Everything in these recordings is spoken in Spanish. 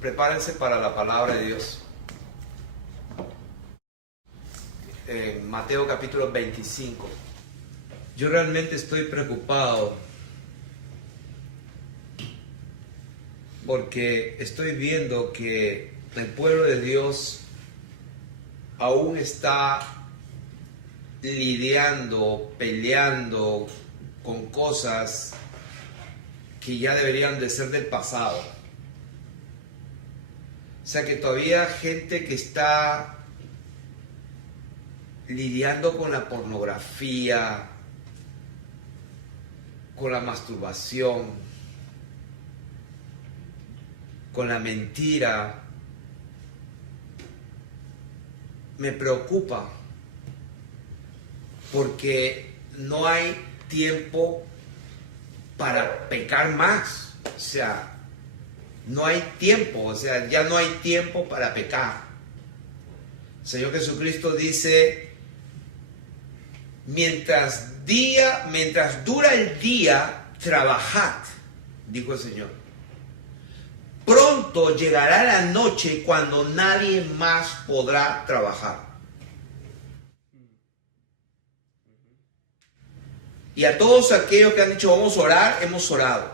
Prepárense para la palabra de Dios. En Mateo capítulo 25. Yo realmente estoy preocupado porque estoy viendo que el pueblo de Dios aún está lidiando, peleando con cosas que ya deberían de ser del pasado. O sea que todavía hay gente que está lidiando con la pornografía, con la masturbación, con la mentira. Me preocupa porque no hay tiempo para pecar más. O sea, no hay tiempo, o sea, ya no hay tiempo para pecar. El Señor Jesucristo dice, mientras dura el día, trabajad, dijo el Señor. Pronto llegará la noche cuando nadie más podrá trabajar. Y a todos aquellos que han dicho vamos a orar, hemos orado.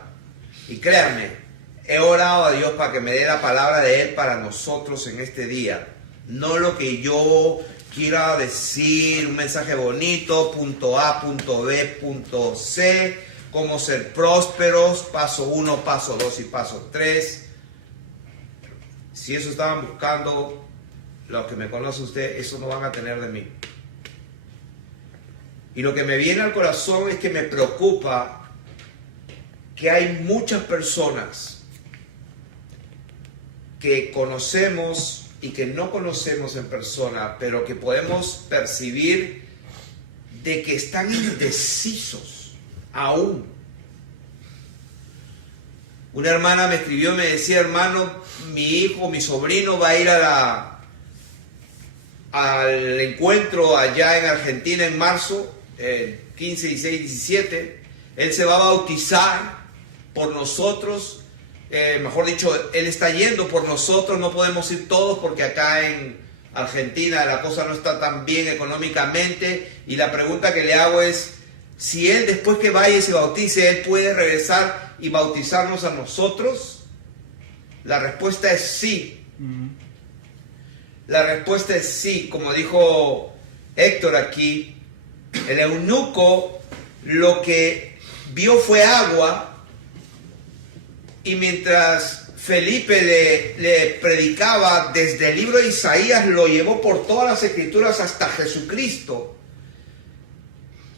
Y créanme, he orado a Dios para que me dé la palabra de Él para nosotros en este día. No lo que yo quiera decir, un mensaje bonito, punto A, punto B, punto C, cómo ser prósperos, paso 1, paso 2 y paso 3. Si eso estaban buscando, los que me conocen usted, eso no van a tener de mí. Y lo que me viene al corazón es que me preocupa que hay muchas personas que conocemos y que no conocemos en persona, pero que podemos percibir de que están indecisos aún. Una hermana me escribió y me decía, hermano, mi hijo, mi sobrino va a ir al encuentro allá en Argentina en marzo, 15, 16, 17. Él se va a bautizar por nosotros. Mejor dicho, él está yendo por nosotros, no podemos ir todos porque acá en Argentina la cosa no está tan bien económicamente, y la pregunta que le hago es, si él después que vaya y se bautice, él puede regresar y bautizarnos a nosotros. La respuesta es sí. La respuesta es sí, como dijo Héctor aquí, el eunuco lo que vio fue agua. Y mientras Felipe le predicaba desde el libro de Isaías, lo llevó por todas las escrituras hasta Jesucristo.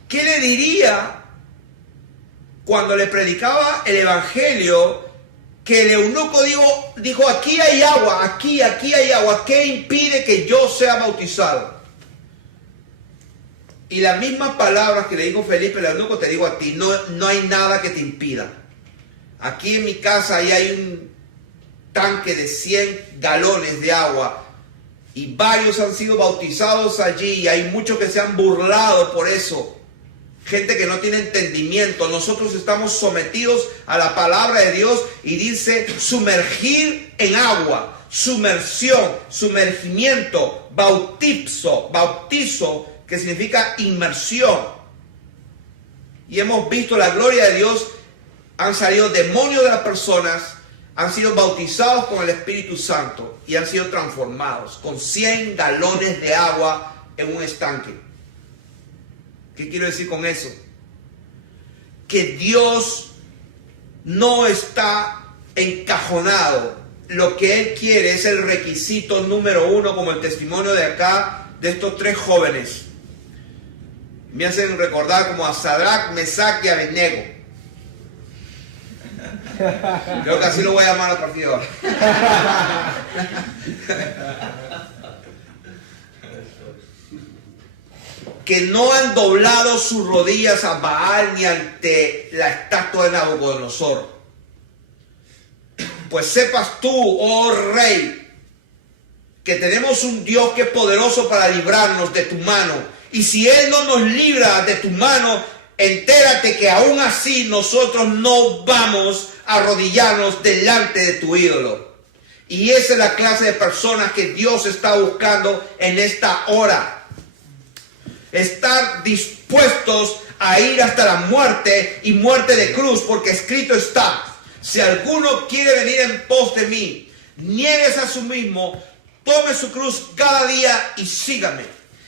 ¿Qué le diría cuando le predicaba el evangelio? Que el eunuco dijo, aquí hay agua, aquí hay agua. ¿Qué impide que yo sea bautizado? Y las mismas palabras que le dijo Felipe el eunuco te digo a ti, no hay nada que te impida. Aquí en mi casa ahí hay un tanque de 100 galones de agua y varios han sido bautizados allí, y hay muchos que se han burlado por eso. Gente que no tiene entendimiento. Nosotros estamos sometidos a la palabra de Dios y dice sumergir en agua, sumersión, sumergimiento, bautizo, que significa inmersión. Y hemos visto la gloria de Dios. Han salido demonios de las personas, han sido bautizados con el Espíritu Santo y han sido transformados con 100 galones de agua en un estanque. ¿Qué quiero decir con eso? Que Dios no está encajonado. Lo que Él quiere es el requisito número 1, como el testimonio de acá, de estos 3 jóvenes. Me hacen recordar como a Sadrach, Mesach y Abednego. Creo que así lo voy a llamar a partir de ahora. Que no han doblado sus rodillas a Baal ni ante la estatua de Nabucodonosor. Pues sepas tú, oh rey, que tenemos un Dios que es poderoso para librarnos de tu mano. Y si Él no nos libra de tu mano, entérate que aún así nosotros no vamos a arrodillarnos delante de tu ídolo. Y esa es la clase de personas que Dios está buscando en esta hora. Estar dispuestos a ir hasta la muerte y muerte de cruz, porque escrito está: si alguno quiere venir en pos de mí, niéguese a sí mismo, tome su cruz cada día y sígame.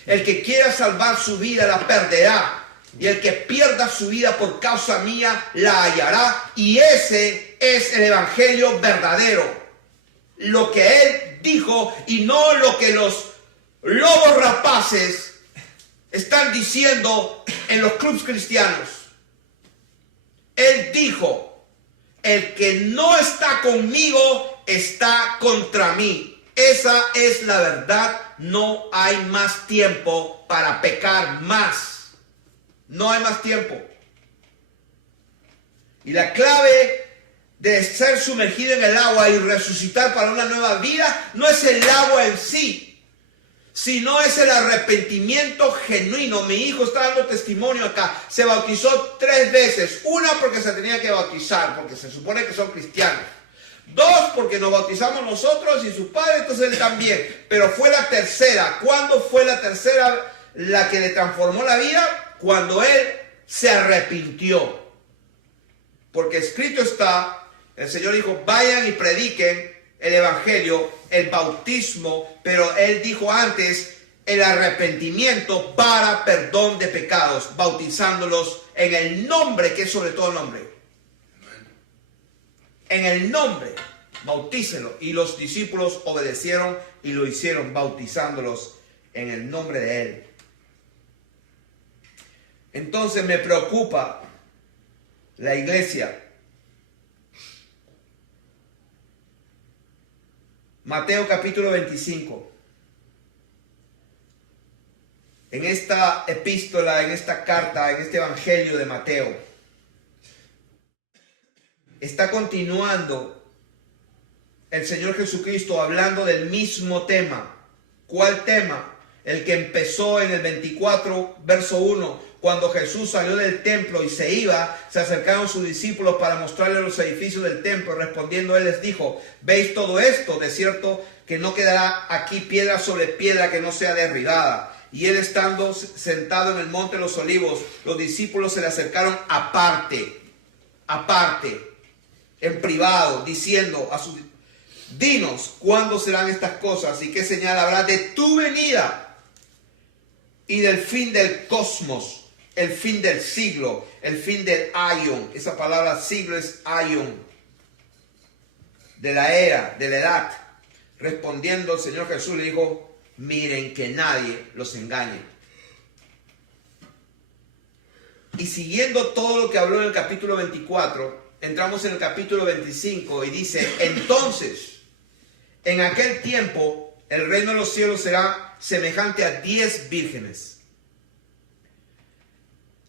El que quiera salvar su vida la perderá, y el que pierda su vida por causa mía la hallará. Y ese es el evangelio verdadero, lo que él dijo, y no lo que los lobos rapaces están diciendo en los clubes cristianos. Él dijo: el que no está conmigo está contra mí. Esa es la verdad. No hay más tiempo para pecar más. No hay más tiempo. Y la clave de ser sumergido en el agua y resucitar para una nueva vida no es el agua en sí, sino es el arrepentimiento genuino. Mi hijo está dando testimonio acá. Se bautizó 3 veces. Una, porque se tenía que bautizar, porque se supone que son cristianos. 2, porque nos bautizamos nosotros y sus padres, entonces él también. Pero fue la tercera. ¿Cuándo fue la tercera la que le transformó la vida? Cuando él se arrepintió. Porque escrito está, el Señor dijo: vayan y prediquen el evangelio, el bautismo, pero él dijo antes el arrepentimiento para perdón de pecados, bautizándolos en el nombre que es sobre todo nombre. En el nombre, bautícenlo. Y los discípulos obedecieron y lo hicieron, bautizándolos en el nombre de él. Entonces me preocupa la iglesia. Mateo capítulo 25. En esta epístola, en esta carta, en este evangelio de Mateo, está continuando el Señor Jesucristo hablando del mismo tema. ¿Cuál tema? El que empezó en el 24, verso 1. Cuando Jesús salió del templo y se iba, se acercaron sus discípulos para mostrarle los edificios del templo. Respondiendo él les dijo: ¿veis todo esto? De cierto que no quedará aquí piedra sobre piedra que no sea derribada. Y él, estando sentado en el monte de los olivos, los discípulos se le acercaron aparte, en privado, diciendo a sus: dinos, ¿cuándo serán estas cosas? ¿Y qué señal habrá de tu venida y del fin del cosmos? El fin del siglo, el fin del aion. Esa palabra siglo es aion, de la era, de la edad. Respondiendo el Señor Jesús le dijo: miren que nadie los engañe. Y siguiendo todo lo que habló en el capítulo 24, entramos en el capítulo 25 y dice: entonces, en aquel tiempo, el reino de los cielos será semejante a 10 vírgenes.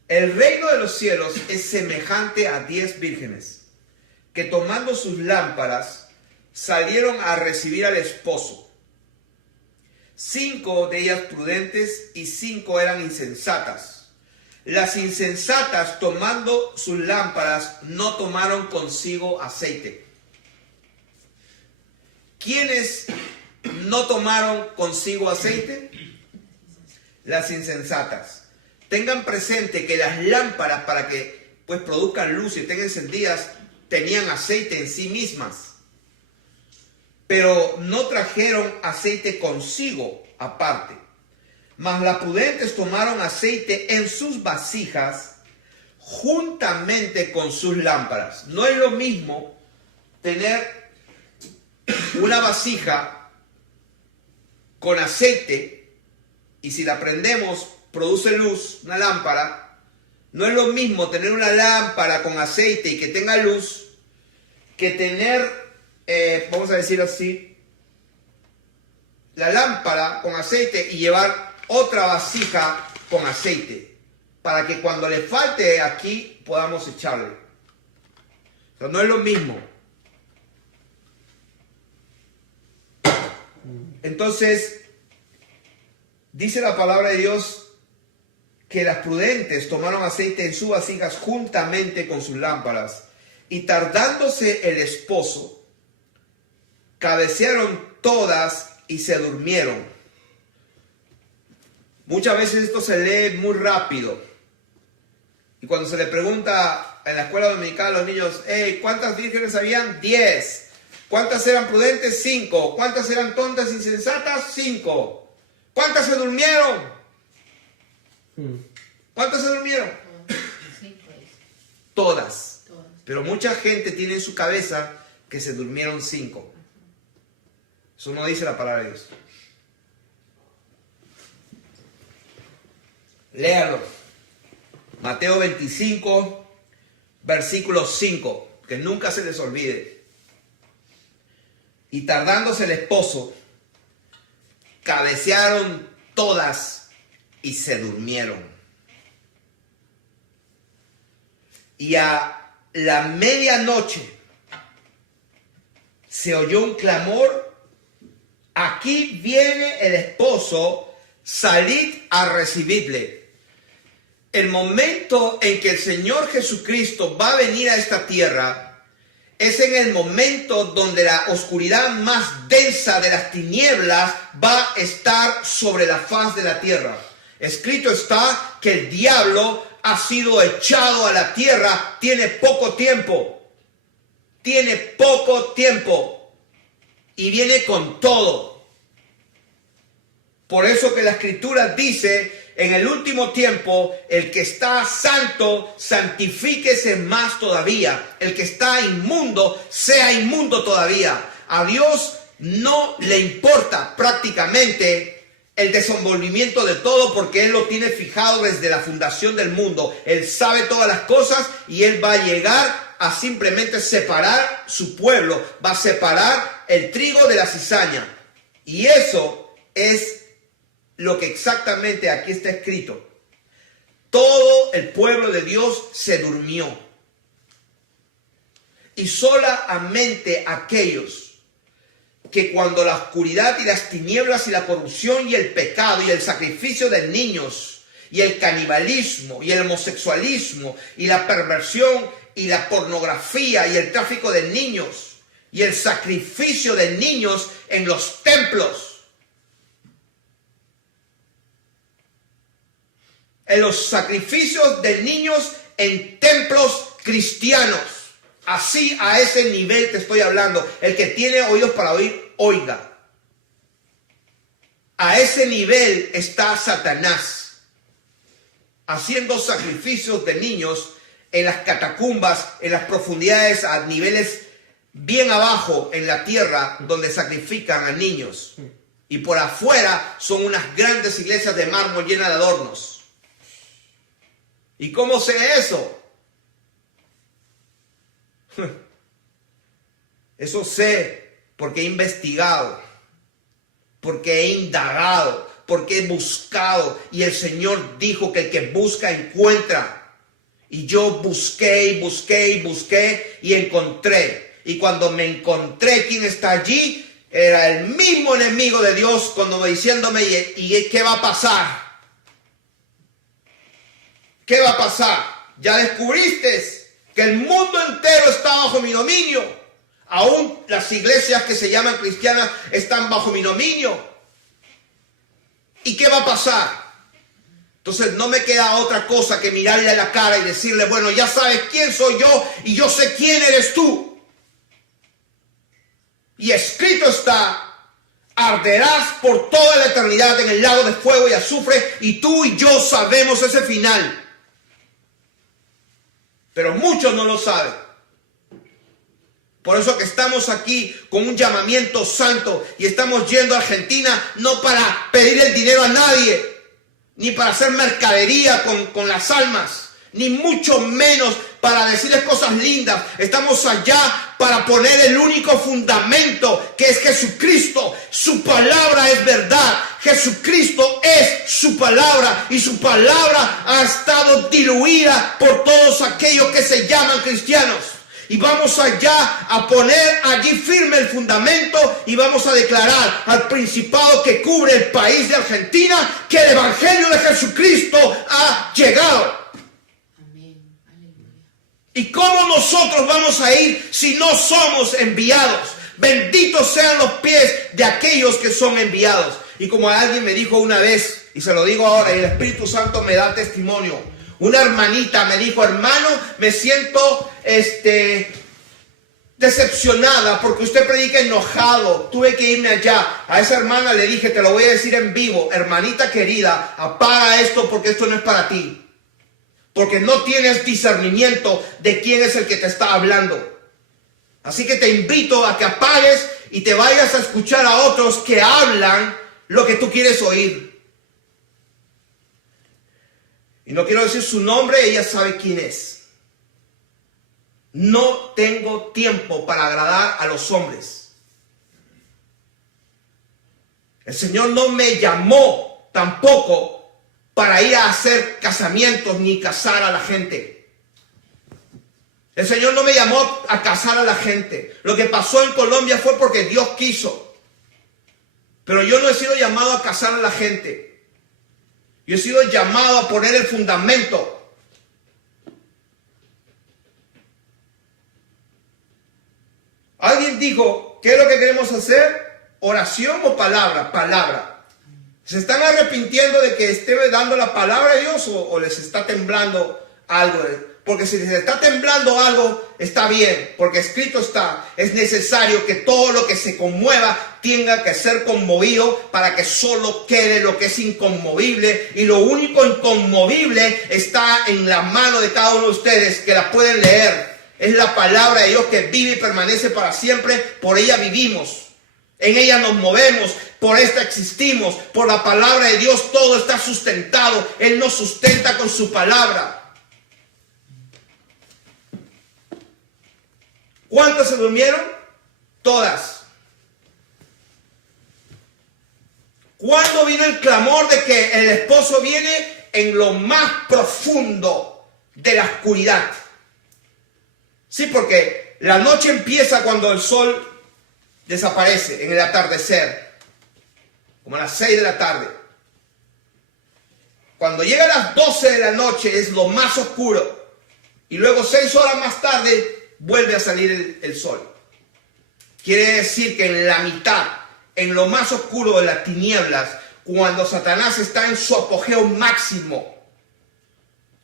El reino de los cielos es semejante a 10 vírgenes que, tomando sus lámparas, salieron a recibir al esposo. 5 de ellas prudentes y 5 eran insensatas. Las insensatas, tomando sus lámparas, no tomaron consigo aceite. ¿Quiénes no tomaron consigo aceite? Las insensatas. Tengan presente que las lámparas, para que pues produzcan luz y estén encendidas, tenían aceite en sí mismas, pero no trajeron aceite consigo aparte. Mas las prudentes tomaron aceite en sus vasijas juntamente con sus lámparas. No es lo mismo tener una vasija con aceite y si la prendemos produce luz, una lámpara. No es lo mismo tener una lámpara con aceite y que tenga luz que tener, vamos a decir así, la lámpara con aceite y llevar otra vasija con aceite, para que cuando le falte aquí podamos echarle. O sea, no es lo mismo. Entonces, dice la palabra de Dios que las prudentes tomaron aceite en sus vasijas juntamente con sus lámparas, y tardándose el esposo, cabecearon todas y se durmieron. Muchas veces esto se lee muy rápido. Y cuando se le pregunta en la escuela dominical a los niños, ¿cuántas vírgenes habían? 10. ¿Cuántas eran prudentes? 5. ¿Cuántas eran tontas e insensatas? 5. ¿Cuántas se durmieron? ¿Cuántas se durmieron? Todas. Pero mucha gente tiene en su cabeza que se durmieron 5. Eso no dice la palabra de Dios. Léalo. Mateo 25, versículo 5. Que nunca se les olvide. Y tardándose el esposo, cabecearon todas y se durmieron. Y a la medianoche se oyó un clamor. Aquí viene el esposo, salid a recibirle. El momento en que el Señor Jesucristo va a venir a esta tierra es en el momento donde la oscuridad más densa de las tinieblas va a estar sobre la faz de la tierra. Escrito está que el diablo ha sido echado a la tierra, tiene poco tiempo. Tiene poco tiempo. Y viene con todo. Por eso que la Escritura dice, en el último tiempo, el que está santo, santifíquese más todavía. El que está inmundo, sea inmundo todavía. A Dios no le importa prácticamente el desenvolvimiento de todo, porque Él lo tiene fijado desde la fundación del mundo. Él sabe todas las cosas y Él va a llegar a simplemente separar su pueblo. Va a separar el trigo de la cizaña. Y eso es lo que exactamente aquí está escrito. Todo el pueblo de Dios se durmió. Y solamente aquellos que cuando la oscuridad y las tinieblas y la corrupción y el pecado y el sacrificio de niños y el canibalismo y el homosexualismo y la perversión y la pornografía y el tráfico de niños y el sacrificio de niños en los templos, en los sacrificios de niños en templos cristianos. Así, a ese nivel te estoy hablando. El que tiene oídos para oír, oiga. A ese nivel está Satanás, haciendo sacrificios de niños en las catacumbas, en las profundidades, a niveles bien abajo en la tierra, donde sacrifican a niños. Y por afuera son unas grandes iglesias de mármol llenas de adornos. ¿Y cómo sé eso? Eso sé porque he investigado, porque he indagado, porque he buscado. Y el Señor dijo que el que busca encuentra. Y yo busqué y busqué y busqué y encontré. Y cuando me encontré quién está allí, era el mismo enemigo de Dios, cuando diciéndome, ¿y qué va a pasar? ¿Qué va a pasar? Ya descubriste que el mundo entero está bajo mi dominio. Aún las iglesias que se llaman cristianas están bajo mi dominio. ¿Y qué va a pasar? Entonces no me queda otra cosa que mirarle a la cara y decirle, bueno, ya sabes quién soy yo y yo sé quién eres tú. Y escrito está, arderás por toda la eternidad en el lago de fuego y azufre, y tú y yo sabemos ese final. Pero muchos no lo saben. Por eso que estamos aquí con un llamamiento santo y estamos yendo a Argentina no para pedir el dinero a nadie, ni para hacer mercadería con las almas, ni mucho menos para decirles cosas lindas. Estamos allá para poner el único fundamento, que es Jesucristo. Su palabra es verdad. Jesucristo es su palabra, y su palabra ha estado diluida por todos aquellos que se llaman cristianos. Y vamos allá a poner allí firme el fundamento y vamos a declarar al principado que cubre el país de Argentina que el evangelio de Jesucristo ha llegado. Amén. Aleluya. ¿Y cómo nosotros vamos a ir si no somos enviados? Benditos sean los pies de aquellos que son enviados. Y como alguien me dijo una vez, y se lo digo ahora, y el Espíritu Santo me da testimonio. Una hermanita me dijo, hermano, me siento decepcionada porque usted predica enojado. Tuve que irme allá. A esa hermana le dije, te lo voy a decir en vivo, hermanita querida, apaga esto porque esto no es para ti. Porque no tienes discernimiento de quién es el que te está hablando. Así que te invito a que apagues y te vayas a escuchar a otros que hablan lo que tú quieres oír. Y no quiero decir su nombre, ella sabe quién es. No tengo tiempo para agradar a los hombres. El Señor no me llamó tampoco para ir a hacer casamientos ni casar a la gente. El Señor no me llamó a casar a la gente. Lo que pasó en Colombia fue porque Dios quiso. Pero yo no he sido llamado a casar a la gente. Yo he sido llamado a poner el fundamento. Alguien dijo, ¿qué es lo que queremos hacer? ¿Oración o palabra? Palabra. ¿Se están arrepintiendo de que esté dando la palabra de Dios o les está temblando algo? Porque si les está temblando algo, está bien, porque escrito está, es necesario que todo lo que se conmueva tenga que ser conmovido para que solo quede lo que es inconmovible. Y lo único inconmovible está en la mano de cada uno de ustedes que la pueden leer. Es la palabra de Dios que vive y permanece para siempre. Por ella vivimos, en ella nos movemos, por esta existimos. Por la palabra de Dios todo está sustentado. Él nos sustenta con su palabra. ¿Cuántas se durmieron? Todas. ¿Cuándo vino el clamor de que el esposo viene? En lo más profundo de la oscuridad. Sí, porque la noche empieza cuando el sol desaparece, en el atardecer, como a las 6 de la tarde. Cuando llega a las 12 de la noche es lo más oscuro. Y luego 6 horas más tarde vuelve a salir el sol. Quiere decir que en la mitad, en lo más oscuro de las tinieblas, cuando Satanás está en su apogeo máximo,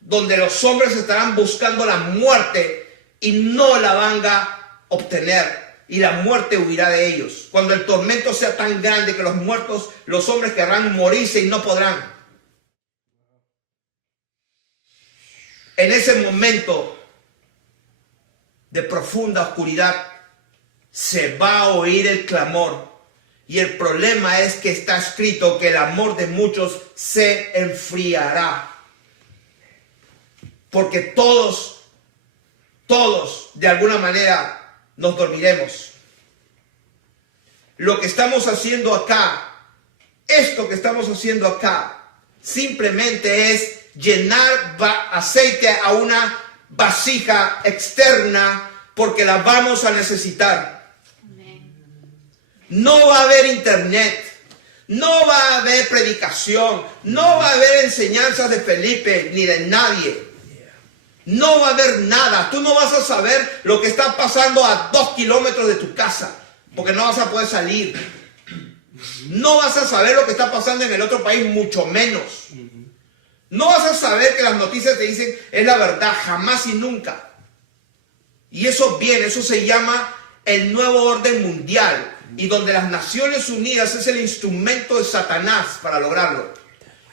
donde los hombres estarán buscando la muerte y no la van a obtener, y la muerte huirá de ellos. Cuando el tormento sea tan grande que los hombres querrán morirse y no podrán. En ese momento de profunda oscuridad se va a oír el clamor. Y el problema es que está escrito que el amor de muchos se enfriará. Porque todos de alguna manera nos dormiremos. Lo que estamos haciendo acá, esto que estamos haciendo acá, simplemente es llenar aceite a una vasija externa porque la vamos a necesitar. No va a haber internet, no va a haber predicación, no va a haber enseñanzas de Felipe ni de nadie. No va a haber nada. Tú no vas a saber lo que está pasando a 2 kilómetros de tu casa, porque no vas a poder salir. No vas a saber lo que está pasando en el otro país, mucho menos. No vas a saber que las noticias te dicen es la verdad, jamás y nunca. Y eso viene, eso se llama el nuevo orden mundial, y donde las Naciones Unidas es el instrumento de Satanás para lograrlo.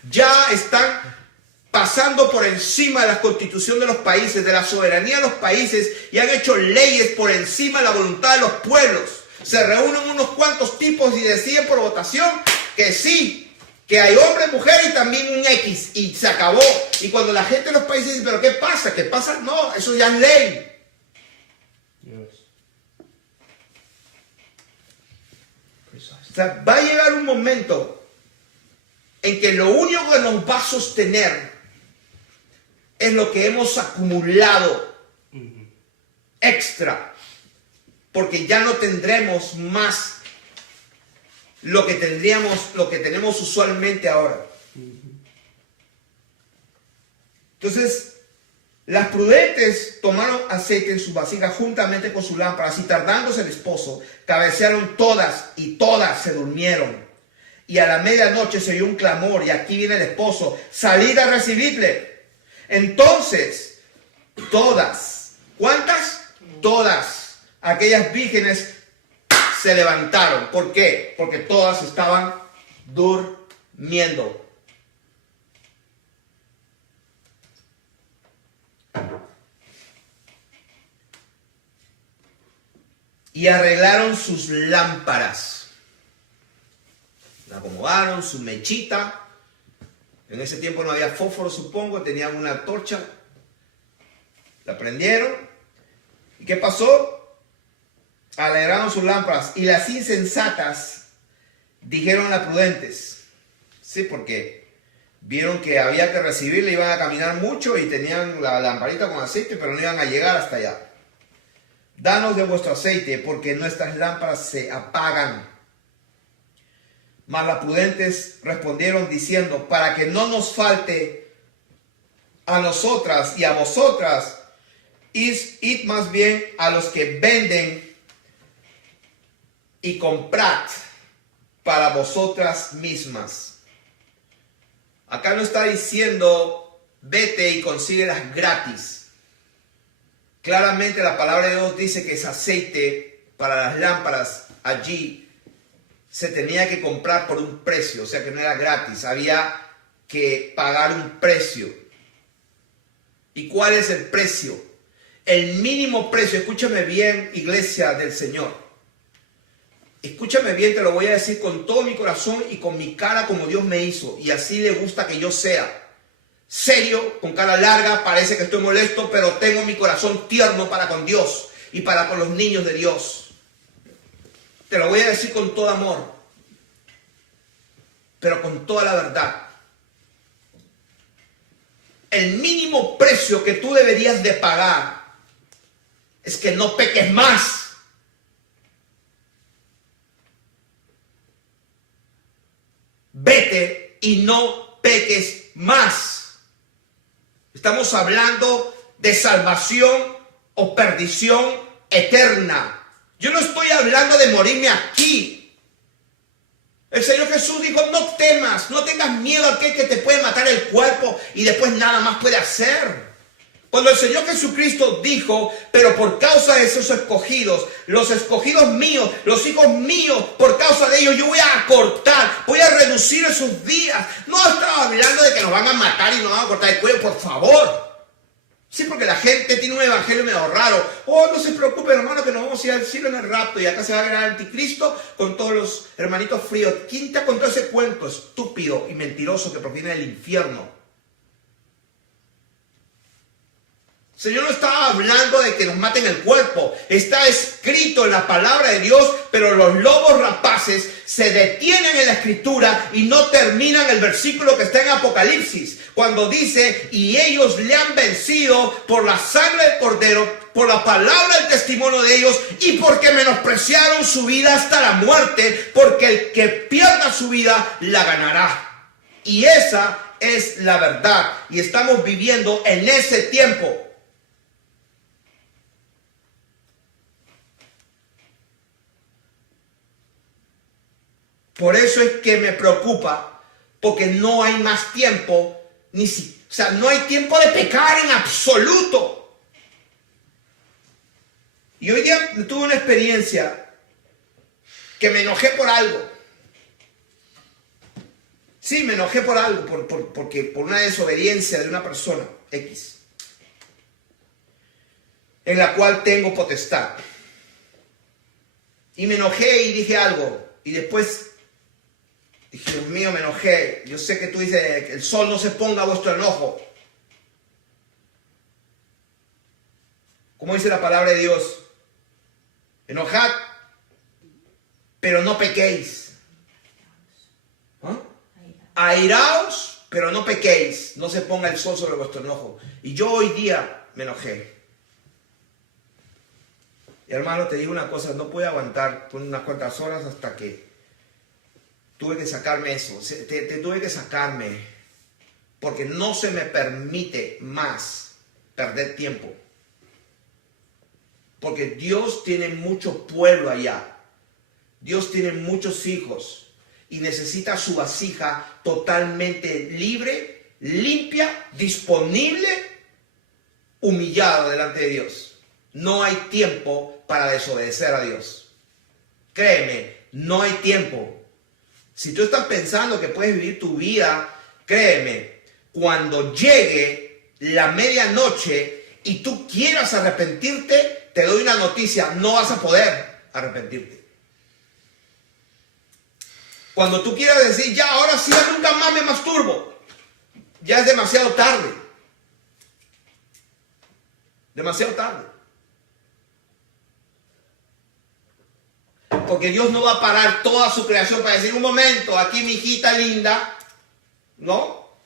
Ya están pasando por encima de la constitución de los países, de la soberanía de los países, y han hecho leyes por encima de la voluntad de los pueblos. Se reúnen unos cuantos tipos y deciden por votación que sí, que hay hombre, mujer y también un X, y se acabó. Y cuando la gente de los países dice, ¿pero qué pasa? ¿Qué pasa? No, eso ya es ley. O sea, va a llegar un momento en que lo único que nos va a sostener es lo que hemos acumulado extra, porque ya no tendremos más lo que tenemos usualmente ahora. Entonces, Las prudentes tomaron aceite en sus vasijas juntamente con sus lámparas y tardándose el esposo, cabecearon todas y todas se durmieron. Y a la medianoche se oyó un clamor y aquí viene el esposo, salid a recibirle. Entonces, todas, ¿cuántas? Todas aquellas vírgenes se levantaron. ¿Por qué? Porque todas estaban durmiendo. Y arreglaron sus lámparas. La acomodaron, su mechita. En ese tiempo no había fósforo, supongo. Tenían una torcha. La prendieron. ¿Y qué pasó? Alegraron sus lámparas. Y las insensatas dijeron a las prudentes. Sí, porque vieron que había que recibirle. Iban a caminar mucho y tenían la lamparita con aceite, pero no iban a llegar hasta allá. Danos de vuestro aceite, porque nuestras lámparas se apagan. Mas las prudentes respondieron diciendo, para que no nos falte a nosotras y a vosotras, id más bien a los que venden y comprad para vosotras mismas. Acá no está diciendo, vete y consíguelas gratis. Claramente la palabra de Dios dice que ese aceite para las lámparas allí se tenía que comprar por un precio, o sea que no era gratis, había que pagar un precio. ¿Y cuál es el precio? El mínimo precio, escúchame bien, iglesia del Señor. Escúchame bien, te lo voy a decir con todo mi corazón y con mi cara como Dios me hizo, y así le gusta que yo sea. Serio, con cara larga, parece que estoy molesto, pero tengo mi corazón tierno para con Dios y para con los niños de Dios. Te lo voy a decir con todo amor, pero con toda la verdad. El mínimo precio que tú deberías de pagar es que no peques más. Vete y no peques más. Estamos hablando de salvación o perdición eterna. Yo no estoy hablando de morirme aquí. El Señor Jesús dijo, no temas, no tengas miedo a aquel que te puede matar el cuerpo y después nada más puede hacer. Cuando el Señor Jesucristo dijo, pero por causa de esos escogidos, los escogidos míos, los hijos míos, por causa de ellos yo voy a acortar, voy a reducir esos días. No estaba hablando de que nos van a matar y nos van a cortar el cuello, por favor. Sí, porque la gente tiene un evangelio medio raro. Oh, no se preocupen, hermano, que nos vamos a ir al cielo en el rapto y acá se va a ver al anticristo con todos los hermanitos fríos. ¿Quién te contó ese cuento estúpido y mentiroso que proviene del infierno? El Señor no estaba hablando de que nos maten el cuerpo. Está escrito en la palabra de Dios, pero los lobos rapaces se detienen en la escritura y no terminan el versículo que está en Apocalipsis, cuando dice, y ellos le han vencido por la sangre del Cordero, por la palabra del testimonio de ellos y porque menospreciaron su vida hasta la muerte, porque el que pierda su vida la ganará. Y esa es la verdad. Y estamos viviendo en ese tiempo. Por eso es que me preocupa, porque no hay más tiempo, o sea, no hay tiempo de pecar en absoluto. Y hoy día tuve una experiencia que me enojé por algo. Sí, me enojé por algo, porque por una desobediencia de una persona X, en la cual tengo potestad. Y me enojé y dije algo, y después dije, Dios mío, me enojé. Yo sé que tú dices que el sol no se ponga a vuestro enojo. Como dice la palabra de Dios, enojad, pero no pequéis. ¿Ah? Airaos, pero no pequéis. No se ponga el sol sobre vuestro enojo. Y yo hoy día me enojé. Y hermano, te digo una cosa, no pude aguantar por unas cuantas horas hasta que tuve que sacarme eso, tuve que sacarme, porque no se me permite más perder tiempo. Porque Dios tiene mucho pueblo allá. Dios tiene muchos hijos y necesita su vasija totalmente libre, limpia, disponible, humillada delante de Dios. No hay tiempo para desobedecer a Dios. Créeme, no hay tiempo. Si tú estás pensando que puedes vivir tu vida, créeme, cuando llegue la medianoche y tú quieras arrepentirte, te doy una noticia, no vas a poder arrepentirte. Cuando tú quieras decir, ya, ahora sí, ya nunca más me masturbo, ya es demasiado tarde. Demasiado tarde. Porque Dios no va a parar toda su creación para decir, un momento, aquí mi hijita linda, ¿no?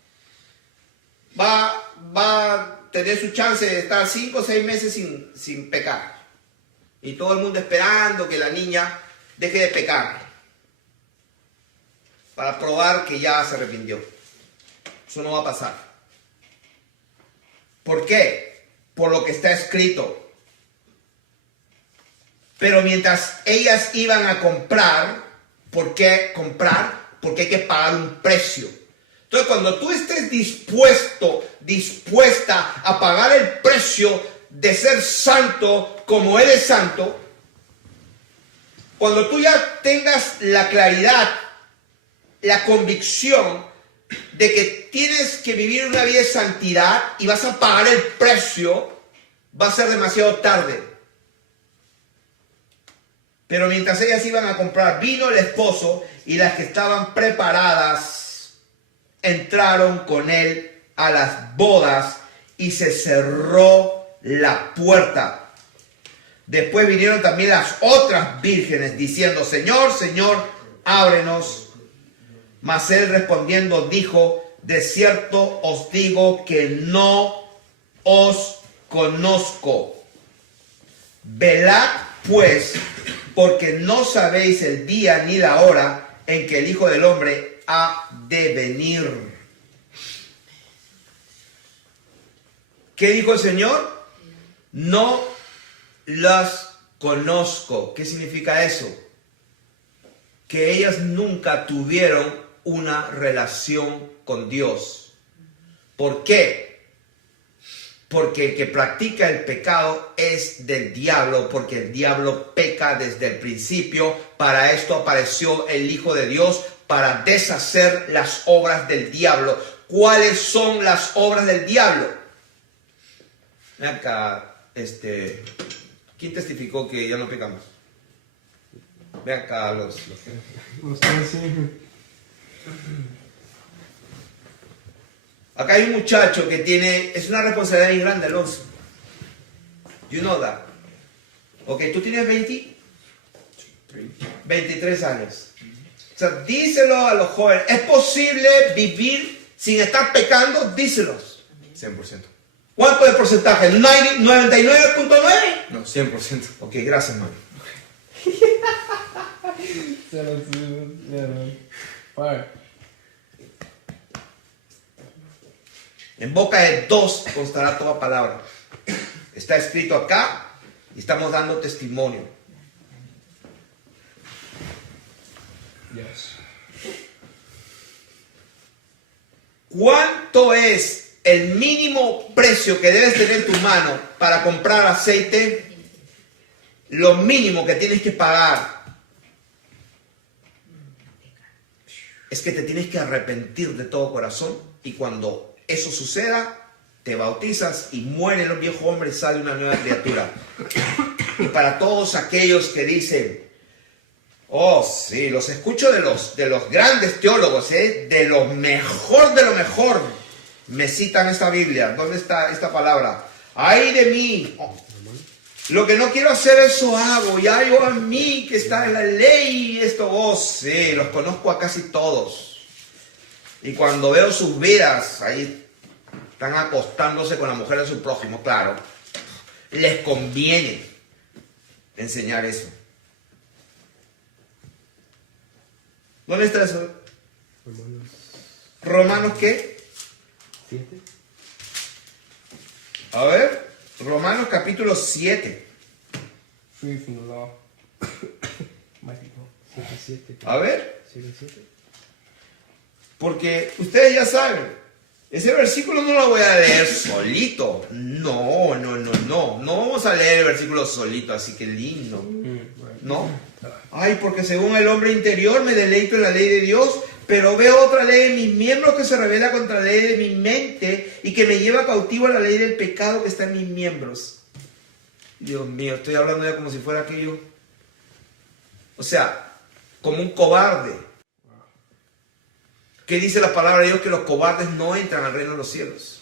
Va a tener su chance de estar 5 o 6 meses sin pecar. Y todo el mundo esperando que la niña deje de pecar. Para probar que ya se arrepintió. Eso no va a pasar. ¿Por qué? Por lo que está escrito. Pero mientras ellas iban a comprar, ¿por qué comprar? Porque hay que pagar un precio. Entonces, cuando tú estés dispuesta a pagar el precio de ser santo como Él es santo, cuando tú ya tengas la claridad, la convicción de que tienes que vivir una vida de santidad y vas a pagar el precio, va a ser demasiado tarde. Pero mientras ellas iban a comprar, vino el esposo y las que estaban preparadas entraron con él a las bodas y se cerró la puerta. Después vinieron también las otras vírgenes diciendo, Señor, Señor, ábrenos. Mas él respondiendo dijo, de cierto os digo que no os conozco. Velad pues, porque no sabéis el día ni la hora en que el Hijo del Hombre ha de venir. ¿Qué dijo el Señor? No las conozco. ¿Qué significa eso? Que ellas nunca tuvieron una relación con Dios. ¿Por qué? Porque el que practica el pecado es del diablo, porque el diablo peca desde el principio. Para esto apareció el Hijo de Dios, para deshacer las obras del diablo. ¿Cuáles son las obras del diablo? Ven acá, ¿quién testificó que ya no pecamos? Ven acá los Acá hay un muchacho que tiene, es una responsabilidad muy grande, Alonso. You know that. Ok, tú tienes 23 años. O sea, díselo a los jóvenes. ¿Es posible vivir sin estar pecando? Díselos. 100%. ¿Cuánto es el porcentaje? ¿99.9? No, 100%. Ok, gracias, man. En boca de dos constará toda palabra. Está escrito acá y estamos dando testimonio. Yes. ¿Cuánto es el mínimo precio que debes tener en tu mano para comprar aceite? Lo mínimo que tienes que pagar es que te tienes que arrepentir de todo corazón, y cuando eso suceda, te bautizas y muere el viejo hombre y sale una nueva criatura. Y para todos aquellos que dicen, oh sí, los escucho de los grandes teólogos, de lo mejor, me citan esta Biblia. ¿Dónde está esta palabra? ¡Ay de mí! Lo que no quiero hacer, eso hago. Y ay, oh, a mí que está en la ley. Esto, oh sí, los conozco a casi todos. Y cuando veo sus vidas, ahí están acostándose con la mujer de su prójimo, claro. Les conviene enseñar eso. ¿Dónde está eso? ¿Romanos qué? 7. A ver, Romanos capítulo 7. Free from the law. Might be wrong. 7:7. A ver, 7:7. porque ustedes ya saben, ese versículo no lo voy a leer solito. No vamos a leer el versículo solito, así que lindo. Right. No. Ay, porque según el hombre interior me deleito en la ley de Dios, pero veo otra ley en mis miembros que se revela contra la ley de mi mente y que me lleva cautivo a la ley del pecado que está en mis miembros. Dios mío, estoy hablando ya como si fuera aquello. O sea, como un cobarde. ¿Qué dice la palabra de Dios? Que los cobardes no entran al reino de los cielos.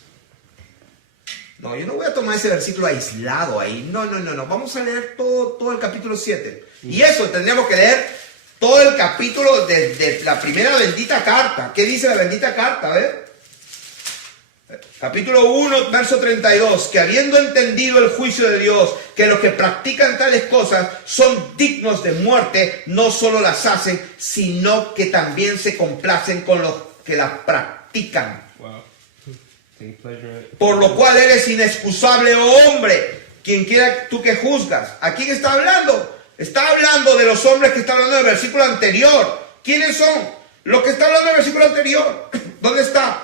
No, yo no voy a tomar ese versículo aislado ahí. No. Vamos a leer todo el capítulo 7. Y eso tendríamos que leer todo el capítulo de la primera bendita carta. ¿Qué dice la bendita carta? A ver. Capítulo 1, verso 32. Que habiendo entendido el juicio de Dios, que los que practican tales cosas son dignos de muerte, no solo las hacen, sino que también se complacen con los que las practican. Wow. Take pleasure in it. Por lo cual eres inexcusable, oh hombre, quien quiera tú que juzgas. ¿A quién está hablando? Está hablando de los hombres que está hablando del versículo anterior. ¿Quiénes son? Los que está hablando del versículo anterior. ¿Dónde está?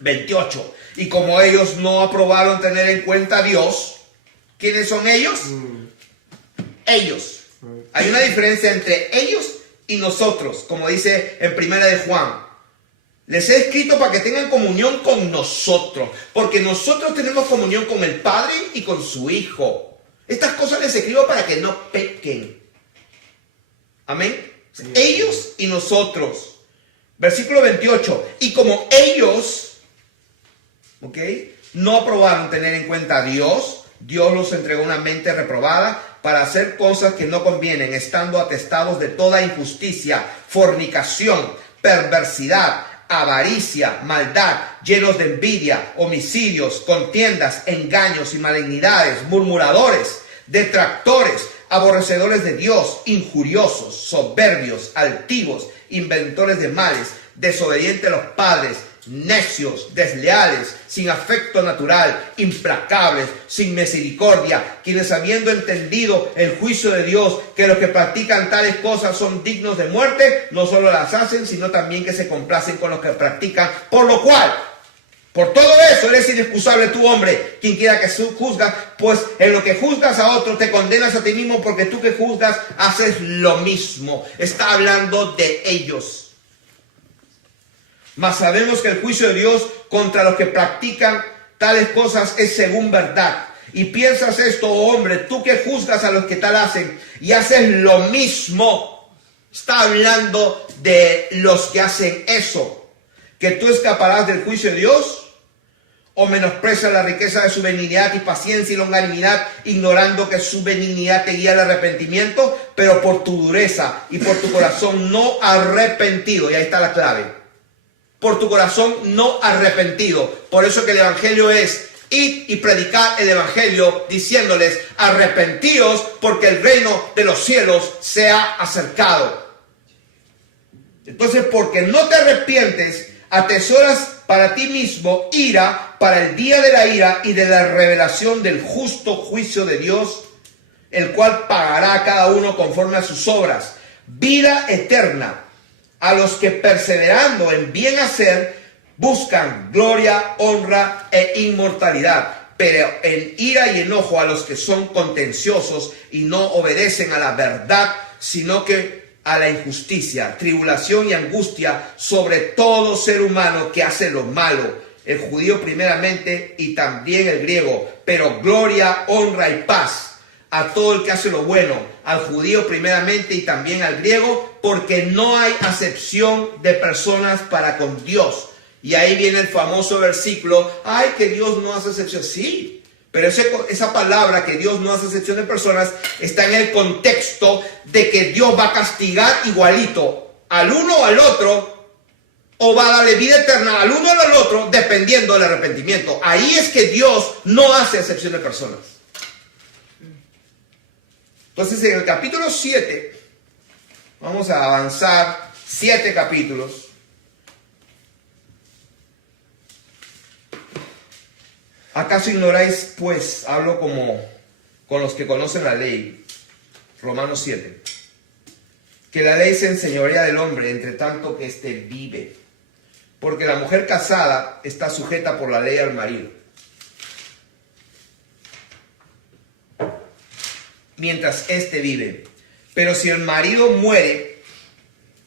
28. Y como ellos no aprobaron tener en cuenta a Dios, ¿quiénes son ellos? Ellos. Hay una diferencia entre ellos y nosotros, como dice en Primera de Juan. Les he escrito para que tengan comunión con nosotros, porque nosotros tenemos comunión con el Padre y con su Hijo. Estas cosas les escribo para que no pequen. Amén. Ellos y nosotros. Versículo 28. Y como ellos, ¿ok?, no aprobaron tener en cuenta a Dios, Dios los entregó una mente reprobada para hacer cosas que no convienen, estando atestados de toda injusticia, fornicación, perversidad, avaricia, maldad, llenos de envidia, homicidios, contiendas, engaños y malignidades, murmuradores, detractores, aborrecedores de Dios, injuriosos, soberbios, altivos, inventores de males, desobedientes a los padres, necios, desleales, sin afecto natural, implacables, sin misericordia, quienes habiendo entendido el juicio de Dios, que los que practican tales cosas son dignos de muerte, no solo las hacen, sino también que se complacen con los que practican, por lo cual, por todo eso eres inexcusable tú, hombre, quien quiera que juzgas, pues en lo que juzgas a otro te condenas a ti mismo, porque tú que juzgas haces lo mismo. Está hablando de ellos. Mas sabemos que el juicio de Dios contra los que practican tales cosas es según verdad. Y piensas esto, oh hombre, tú que juzgas a los que tal hacen y haces lo mismo. Está hablando de los que hacen eso. Que tú escaparás del juicio de Dios, o menosprecias la riqueza de su benignidad y paciencia y longanimidad, ignorando que su benignidad te guía al arrepentimiento, pero por tu dureza y por tu corazón no arrepentido. Y ahí está la clave. Por tu corazón no arrepentido. Por eso que el evangelio es id y predicad el evangelio, diciéndoles arrepentíos, porque el reino de los cielos se ha acercado. Entonces, porque no te arrepientes, atesoras para ti mismo ira para el día de la ira y de la revelación del justo juicio de Dios, el cual pagará a cada uno conforme a sus obras. Vida eterna a los que perseverando en bien hacer buscan gloria, honra e inmortalidad, pero en ira y enojo a los que son contenciosos y no obedecen a la verdad, sino que a la injusticia, tribulación y angustia sobre todo ser humano que hace lo malo, el judío primeramente y también el griego, pero gloria, honra y paz a todo el que hace lo bueno, al judío primeramente y también al griego, porque no hay acepción de personas para con Dios. Y ahí viene el famoso versículo, ay, que Dios no hace excepción. Sí, pero esa palabra que Dios no hace excepción de personas está en el contexto de que Dios va a castigar igualito al uno o al otro, o va a darle vida eterna al uno o al otro, dependiendo del arrepentimiento. Ahí es que Dios no hace excepción de personas. Entonces, en el capítulo 7, vamos a avanzar 7 capítulos. ¿Acaso ignoráis, pues, hablo como con los que conocen la ley? Romanos 7. Que la ley se enseñorea del hombre, entre tanto que éste vive. Porque la mujer casada está sujeta por la ley al marido, mientras éste vive. Pero si el marido muere,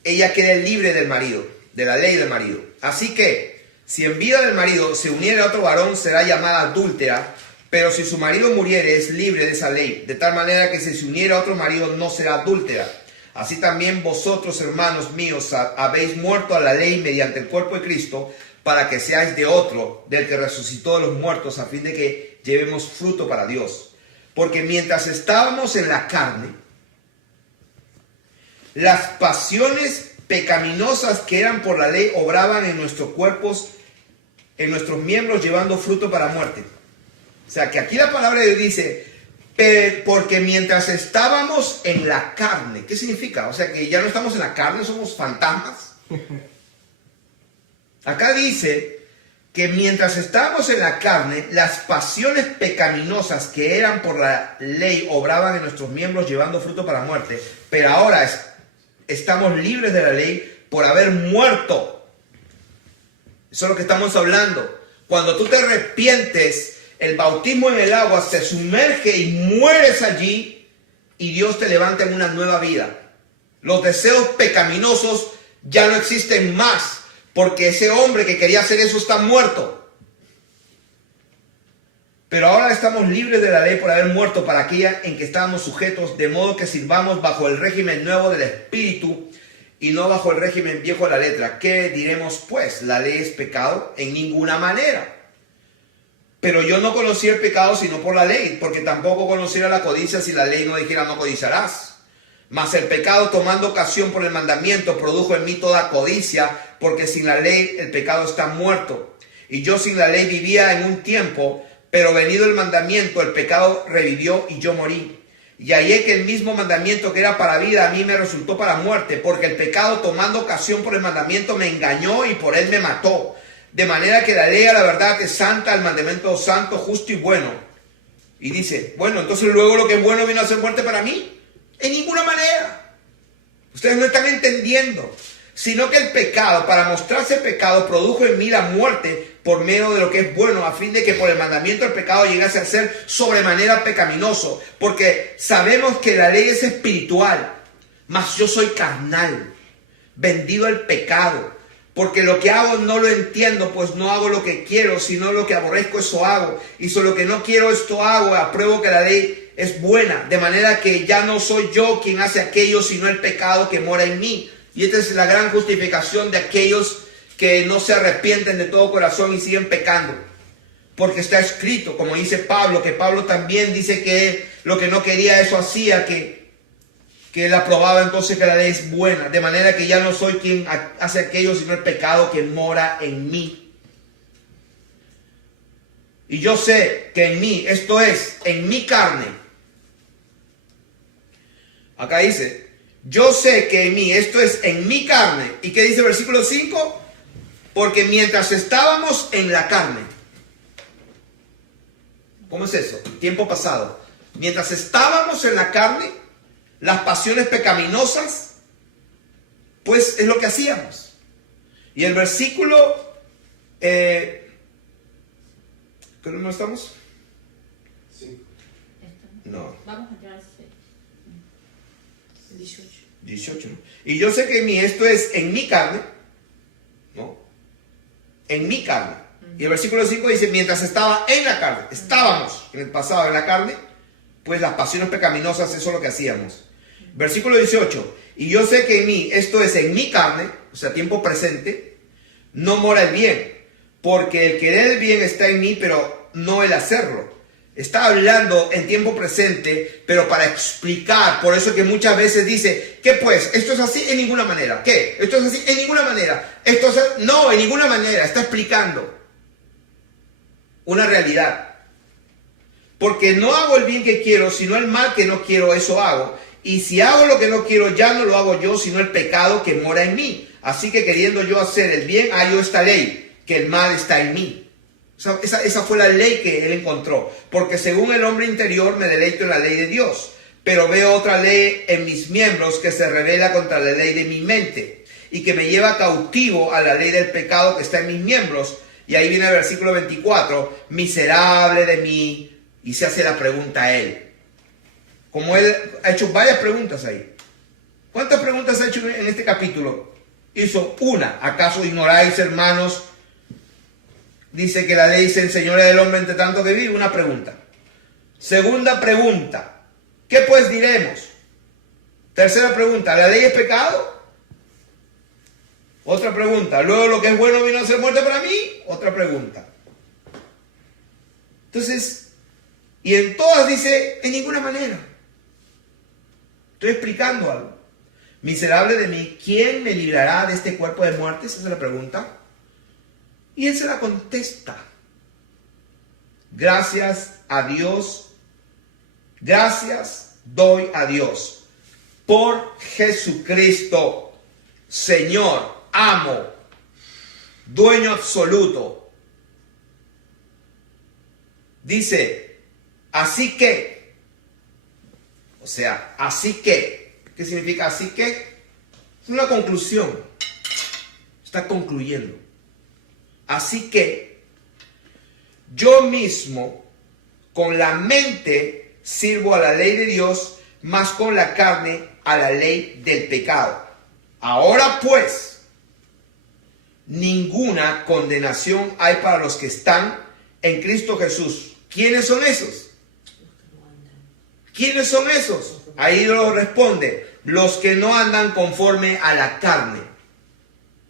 ella queda libre del marido, de la ley del marido. Así que, si en vida del marido se uniere a otro varón, será llamada adúltera. Pero si su marido muriere, es libre de esa ley. De tal manera que si se uniere a otro marido, no será adúltera. Así también vosotros, hermanos míos, habéis muerto a la ley mediante el cuerpo de Cristo, para que seáis de otro, del que resucitó de los muertos, a fin de que llevemos fruto para Dios. Porque mientras estábamos en la carne, las pasiones pecaminosas que eran por la ley obraban en nuestros cuerpos, en nuestros miembros, llevando fruto para muerte. O sea, que aquí la palabra de Dios dice, porque mientras estábamos en la carne, ¿qué significa? O sea, que ya no estamos en la carne, somos fantasmas. Acá dice que mientras estábamos en la carne, las pasiones pecaminosas que eran por la ley obraban en nuestros miembros llevando fruto para muerte. Pero ahora estamos libres de la ley por haber muerto. Eso es lo que estamos hablando. Cuando tú te arrepientes, el bautismo en el agua se sumerge y mueres allí y Dios te levanta en una nueva vida. Los deseos pecaminosos ya no existen más porque ese hombre que quería hacer eso está muerto. Pero ahora estamos libres de la ley por haber muerto para aquella en que estábamos sujetos, de modo que sirvamos bajo el régimen nuevo del Espíritu y no bajo el régimen viejo de la letra. ¿Qué diremos pues? ¿La ley es pecado? En ninguna manera. Pero yo no conocí el pecado sino por la ley, porque tampoco conociera la codicia si la ley no dijera no codiciarás. Mas el pecado, tomando ocasión por el mandamiento, produjo en mí toda codicia, porque sin la ley el pecado está muerto. Y yo sin la ley vivía en un tiempo, pero venido el mandamiento, el pecado revivió y yo morí. Y hallé que el mismo mandamiento que era para vida, a mí me resultó para muerte, porque el pecado, tomando ocasión por el mandamiento, me engañó y por él me mató. De manera que la ley a la verdad es santa, el mandamiento santo, justo y bueno. Y dice, bueno, entonces luego lo que es bueno vino a ser muerte para mí. En ninguna manera. Ustedes no están entendiendo. Sino que el pecado, para mostrarse pecado, produjo en mí la muerte por medio de lo que es bueno, a fin de que por el mandamiento el pecado llegase a ser sobremanera pecaminoso. Porque sabemos que la ley es espiritual, mas yo soy carnal, vendido al pecado. Porque lo que hago no lo entiendo, pues no hago lo que quiero, sino lo que aborrezco, eso hago. Y sobre lo que no quiero, esto hago. Apruebo que la ley es buena, de manera que ya no soy yo quien hace aquello, sino el pecado que mora en mí. Y esta es la gran justificación de aquellos que no se arrepienten de todo corazón y siguen pecando. Porque está escrito, como dice Pablo, que Pablo también dice que lo que no quería, eso hacía, que él aprobaba entonces que la ley es buena, de manera que ya no soy quien hace aquello, sino el pecado que mora en mí. Y yo sé que en mí, esto es, en mi carne, acá dice, yo sé que en mí, esto es, en mi carne. ¿Y qué dice el versículo 5? Porque mientras estábamos en la carne, ¿cómo es eso? Tiempo pasado. Mientras estábamos en la carne, las pasiones pecaminosas, pues es lo que hacíamos. Y el versículo, ¿qué número estamos? Sí. No. Vamos a entrar al 18. 18. ¿No? Y yo sé que en mí, esto es en mi carne, ¿no? En mi carne. Y el versículo 5 dice, mientras estaba en la carne, estábamos en el pasado en la carne, pues las pasiones pecaminosas, eso es lo que hacíamos. Versículo 18, y yo sé que en mí, esto es en mi carne, o sea, tiempo presente, no mora el bien, porque el querer el bien está en mí, pero no el hacerlo. Está hablando en tiempo presente, pero para explicar, por eso que muchas veces dice, ¿qué pues? ¿Esto es así? En ninguna manera. ¿Qué? ¿Esto es así? En ninguna manera. ¿Esto es así? No, en ninguna manera. Está explicando una realidad. Porque no hago el bien que quiero, sino el mal que no quiero, eso hago. Y si hago lo que no quiero, ya no lo hago yo, sino el pecado que mora en mí. Así que queriendo yo hacer el bien, hallo esta ley, que el mal está en mí. O Esa fue la ley que él encontró. Porque según el hombre interior me deleito en la ley de Dios, pero veo otra ley en mis miembros que se revela contra la ley de mi mente y que me lleva cautivo a la ley del pecado que está en mis miembros. Y ahí viene el versículo 24, miserable de mí. Y se hace la pregunta a él. Como él ha hecho varias preguntas ahí. ¿Cuántas preguntas ha hecho en este capítulo? Hizo una. ¿Acaso ignoráis, hermanos? Dice que la ley se enseñorea del hombre entre tanto que vive. Una pregunta. Segunda pregunta. ¿Qué pues diremos? Tercera pregunta. ¿La ley es pecado? Otra pregunta. ¿Luego lo que es bueno vino a ser muerte para mí? Otra pregunta. Entonces, y en todas dice, en ninguna manera. Estoy explicando algo. Miserable de mí, ¿quién me librará de este cuerpo de muerte? Esa es la pregunta. Y él se la contesta. Gracias a Dios. Gracias doy a Dios por Jesucristo, Señor, amo, dueño absoluto. Dice, así que, o sea, así que, ¿qué significa así que? Es una conclusión. Está concluyendo. Así que, yo mismo, con la mente, sirvo a la ley de Dios, mas con la carne a la ley del pecado. Ahora pues, ninguna condenación hay para los que están en Cristo Jesús. ¿Quiénes son esos? ¿Quiénes son esos? Ahí lo responde, los que no andan conforme a la carne.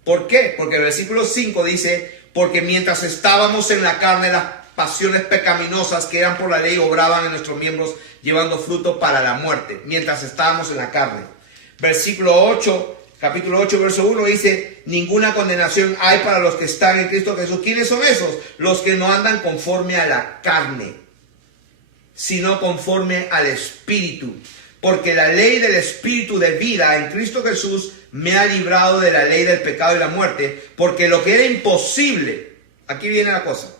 ¿Por qué? Porque el versículo 5 dice, porque mientras estábamos en la carne, las pasiones pecaminosas que eran por la ley obraban en nuestros miembros, llevando fruto para la muerte, mientras estábamos en la carne. Versículo 8, capítulo 8, verso 1 dice, ninguna condenación hay para los que están en Cristo Jesús. ¿Quiénes son esos? Los que no andan conforme a la carne, sino conforme al Espíritu. Porque la ley del Espíritu de vida en Cristo Jesús me ha librado de la ley del pecado y la muerte. Porque lo que era imposible, aquí viene la cosa,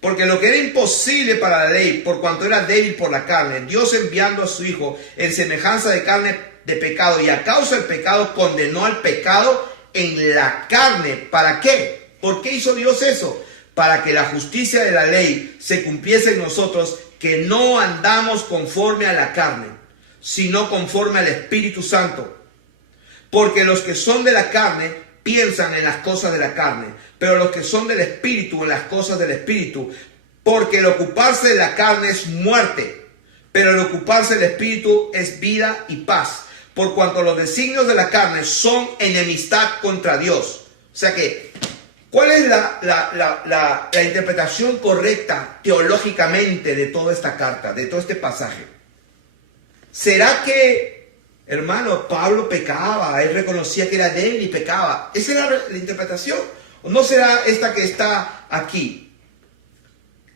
porque lo que era imposible para la ley, por cuanto era débil por la carne, Dios enviando a su Hijo en semejanza de carne de pecado, y a causa del pecado condenó al pecado en la carne. ¿Para qué? ¿Por qué hizo Dios eso? Para que la justicia de la ley se cumpliese en nosotros, que no andamos conforme a la carne, sino conforme al Espíritu Santo. Porque los que son de la carne piensan en las cosas de la carne, pero los que son del Espíritu en las cosas del Espíritu. Porque el ocuparse de la carne es muerte, pero el ocuparse del Espíritu es vida y paz. Por cuanto los designios de la carne son enemistad contra Dios. O sea que, ¿cuál es la interpretación correcta teológicamente de toda esta carta, de todo este pasaje? ¿Será que, hermano, Pablo pecaba? Él reconocía que era débil y pecaba. ¿Esa era la interpretación? ¿O no será esta que está aquí?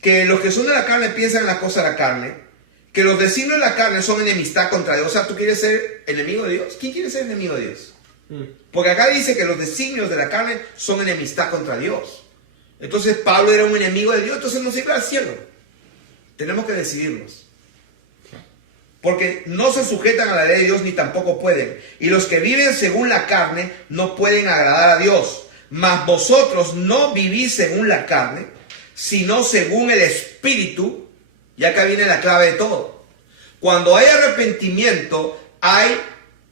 Que los que son de la carne piensan en la cosa de la carne. Que los designios de la carne son enemistad contra Dios. O sea, ¿tú quieres ser enemigo de Dios? ¿Quién quiere ser enemigo de Dios? Porque acá dice que los designios de la carne son enemistad contra Dios. Entonces Pablo era un enemigo de Dios, entonces no se iba al cielo. Tenemos que decidirnos. Porque no se sujetan a la ley de Dios ni tampoco pueden. Y los que viven según la carne no pueden agradar a Dios. Mas vosotros no vivís según la carne, sino según el Espíritu. Y acá viene la clave de todo. Cuando hay arrepentimiento, hay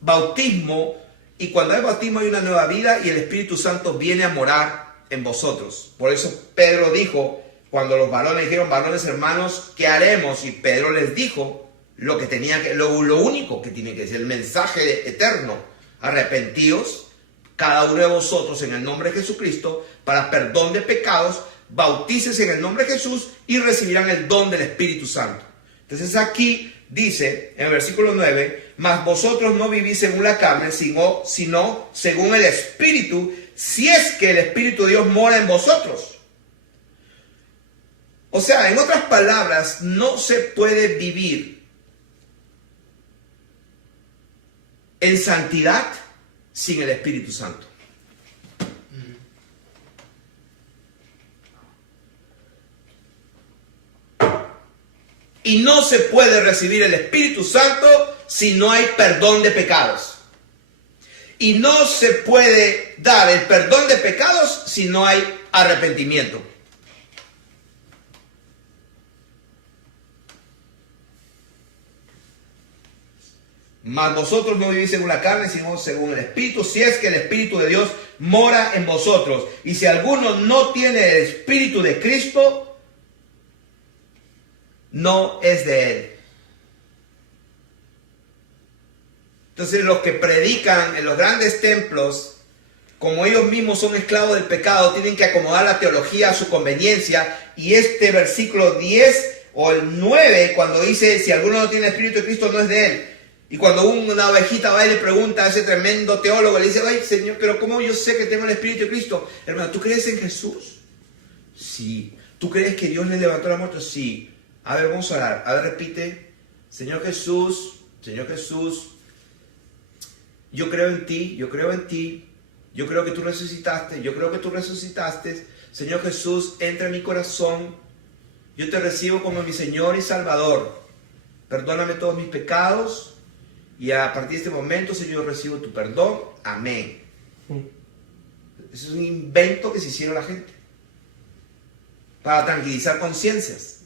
bautismo. Y cuando hay bautismo hay una nueva vida y el Espíritu Santo viene a morar en vosotros. Por eso Pedro dijo, cuando los varones dijeron, varones hermanos, ¿qué haremos? Y Pedro les dijo lo que tenía que, lo único que tiene que decir, el mensaje eterno. Arrepentíos, cada uno de vosotros en el nombre de Jesucristo, para perdón de pecados, bautícese en el nombre de Jesús y recibirán el don del Espíritu Santo. Entonces aquí dice, en el versículo 9, mas vosotros no vivís según la carne, sino según el Espíritu, si es que el Espíritu de Dios mora en vosotros. O sea, en otras palabras, no se puede vivir en santidad sin el Espíritu Santo. Y no se puede recibir el Espíritu Santo si no hay perdón de pecados. Y no se puede dar el perdón de pecados si no hay arrepentimiento. Mas vosotros no vivís según la carne, sino según el Espíritu, si es que el Espíritu de Dios mora en vosotros. Y si alguno no tiene el Espíritu de Cristo, no es de él. Entonces los que predican en los grandes templos, como ellos mismos son esclavos del pecado, tienen que acomodar la teología a su conveniencia. Y este versículo 10 o el 9, cuando dice, si alguno no tiene el Espíritu de Cristo, no es de él. Y cuando una ovejita va y le pregunta a ese tremendo teólogo, le dice, ay Señor, pero ¿cómo yo sé que tengo el Espíritu de Cristo? Hermano, ¿tú crees en Jesús? Sí. ¿Tú crees que Dios le levantó la muerte? Sí. A ver, vamos a orar. A ver, repite. Señor Jesús, yo creo en ti, yo creo en ti. Yo creo que tú resucitaste, yo creo que tú resucitaste. Señor Jesús, entra en mi corazón. Yo te recibo como mi Señor y Salvador. Perdóname todos mis pecados. Y a partir de este momento, Señor, recibo tu perdón. Amén. Eso es un invento que se hicieron la gente para tranquilizar conciencias.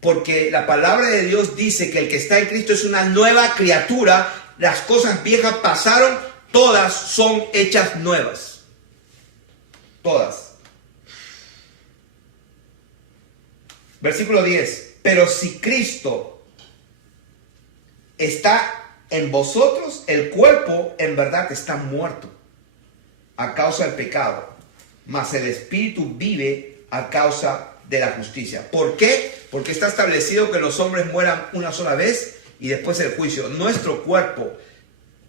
Porque la palabra de Dios dice que el que está en Cristo es una nueva criatura. Las cosas viejas pasaron, todas son hechas nuevas. Todas. Versículo 10. Pero si Cristo está en vosotros, el cuerpo en verdad está muerto a causa del pecado, mas el espíritu vive a causa de la justicia. ¿Por qué? Porque está establecido que los hombres mueran una sola vez y después el juicio. Nuestro cuerpo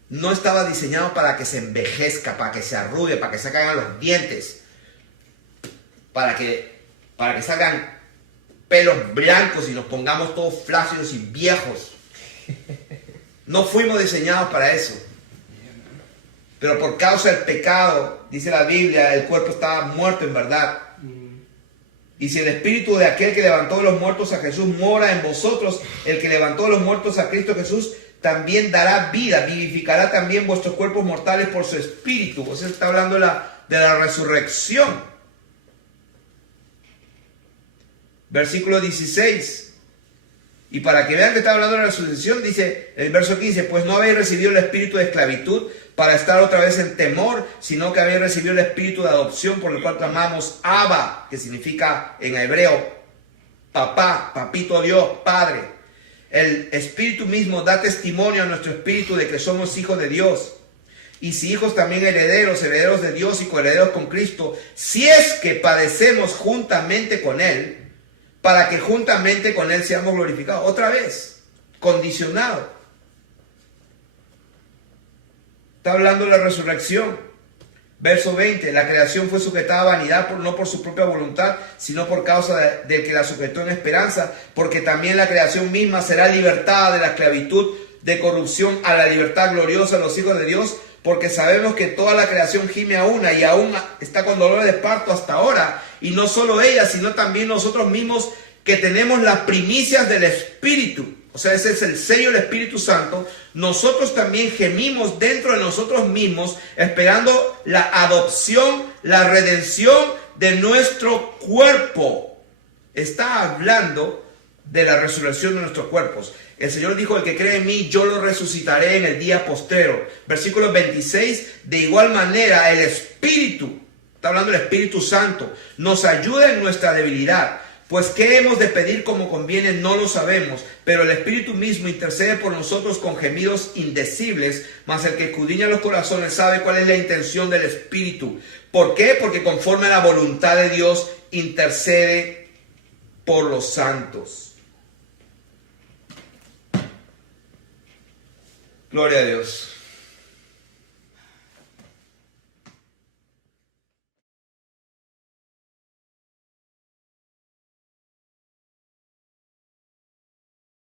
no estaba diseñado para que se envejezca, para que se arrugue, para que se caigan los dientes, para que salgan pelos blancos y nos pongamos todos flácidos y viejos. No fuimos diseñados para eso. Pero por causa del pecado, dice la Biblia, el cuerpo estaba muerto en verdad. Y si el espíritu de aquel que levantó de los muertos a Jesús mora en vosotros, el que levantó de los muertos a Cristo Jesús también dará vida, vivificará también vuestros cuerpos mortales por su espíritu. O sea, está hablando de la resurrección. Versículo 16. Y para que vean que está hablando de la resurrección, dice el verso 15, pues no habéis recibido el espíritu de esclavitud para estar otra vez en temor, sino que habéis recibido el espíritu de adopción por el cual clamamos Abba, que significa en hebreo papá, papito Dios, Padre. El espíritu mismo da testimonio a nuestro espíritu de que somos hijos de Dios. Y si hijos también herederos, herederos de Dios y coherederos con Cristo, si es que padecemos juntamente con Él, para que juntamente con Él seamos glorificados. Otra vez, condicionado. Está hablando de la resurrección. Verso 20, la creación fue sujetada a vanidad no por su propia voluntad, sino por causa de que la sujetó en esperanza, porque también la creación misma será libertada de la esclavitud de corrupción a la libertad gloriosa de los hijos de Dios, porque sabemos que toda la creación gime a una y aún está con dolores de parto hasta ahora. Y no solo ella, sino también nosotros mismos que tenemos las primicias del Espíritu. O sea, ese es el sello del Espíritu Santo. Nosotros también gemimos dentro de nosotros mismos, esperando la adopción, la redención de nuestro cuerpo. Está hablando de la resurrección de nuestros cuerpos. El Señor dijo, el que cree en mí, yo lo resucitaré en el día postrero. Versículo 26, de igual manera el Espíritu, está hablando del Espíritu Santo, nos ayuda en nuestra debilidad. Pues qué hemos de pedir como conviene no lo sabemos, pero el Espíritu mismo intercede por nosotros con gemidos indecibles, mas el que escudriña los corazones sabe cuál es la intención del Espíritu. ¿Por qué? Porque conforme a la voluntad de Dios intercede por los santos. Gloria a Dios.